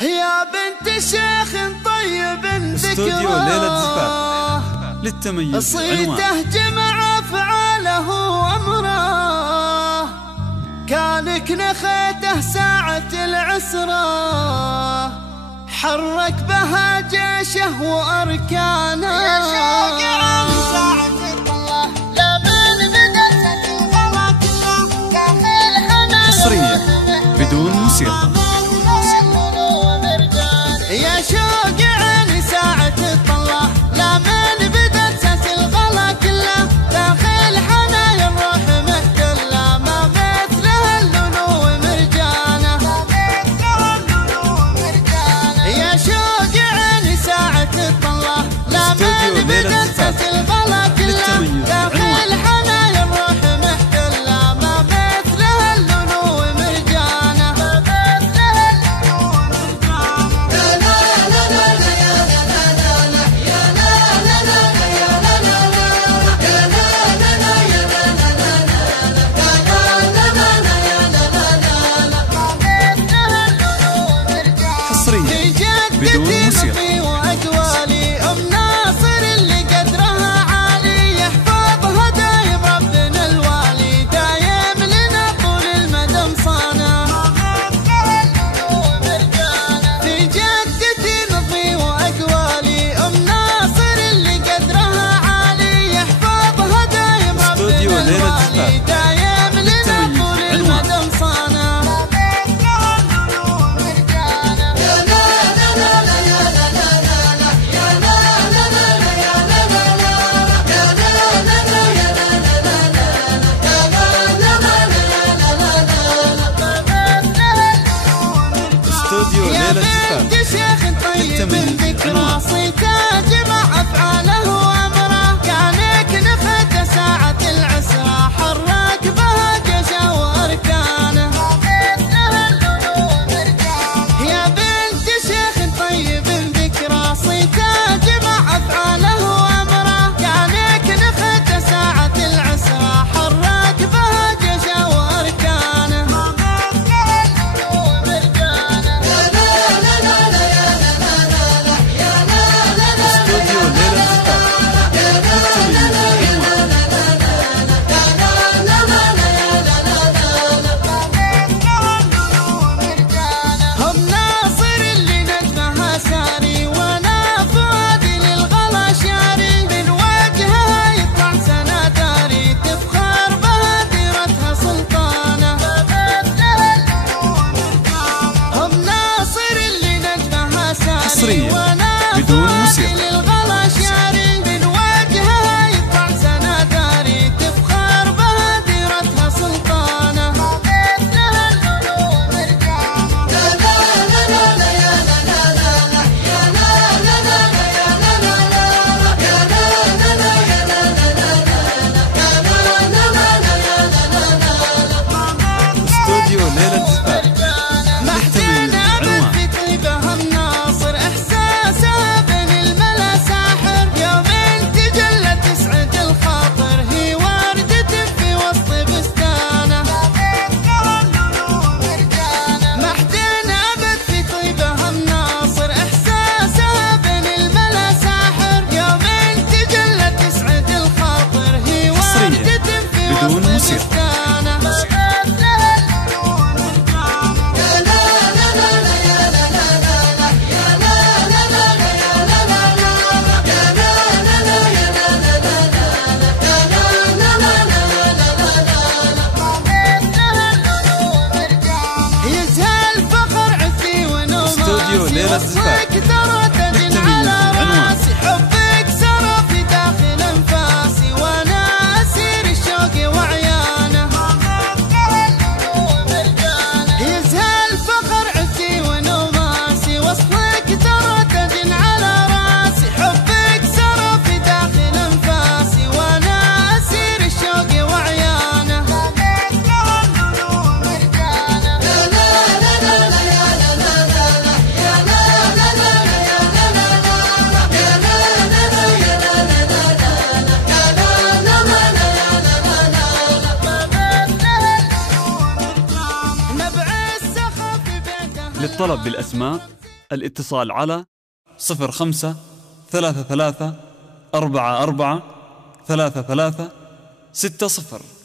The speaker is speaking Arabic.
يا بنت شيخ طيب استوديو ليلة زفاف للتميز صيته جمع أفعاله وأمره، كانك نخيته ساعة العسرة، حرك بها جيشه وأركانه. يا شوق عن ساعة الله لمن بدت الغلا كله داخل هنا حصريا بدون موسيقى. يا شوق عن ساعة الطلة لمن بدت ساس الغلا كله داخل حنايا الروح محتله، ما مثله اللؤلؤ مرجانه، يا شوق عن ساعة الطلة لمن بدت ساس الغلا كله داخل حنايا الروح محتله، ما مثله اللؤلؤ مرجانه. بدون موسيقى. وأقوالي أم ناصر اللي قدرها عالي، يحفظها دايم ربنا الوالي، دايم لنا طول المدى مصانع. في جدتي نظي وأقوالي أم ناصر اللي قدرها عالي، يحفظها دايم ربنا الوالي، دايم لنا طول المدى مصانع. يا بنت شيخ طيب ذكرى صيته جمع أفعاله وأمره، كانك نخته ساعة العسرة، حرك بها جيشه وأركانه. يا بنت شيخ طيب ذكرى صيته جمع أفعاله وأمره، كانك نخته ساعة العسرة، حرك بها جيشه وأركانه. بدون موسيقى. من وجهها يطلع سناداري، تفخر بها ديرتها سلطانة. استوديو ليلة زفاف بدون موسيقى. يزهى الفخر عثي استوديو ليلة زفاف للتمييز عنوان حبك سرى في داخل انفاسي، وانا اسير الشوق وعيانه. يزهى الفخر عثي ونوماسي، وصلك ترى تدن على راسي، حبك سرى في داخل انفاسي، وانا اسير الشوق وعيانه. للطلب بالأسماء الاتصال على 05 33 44 33 60.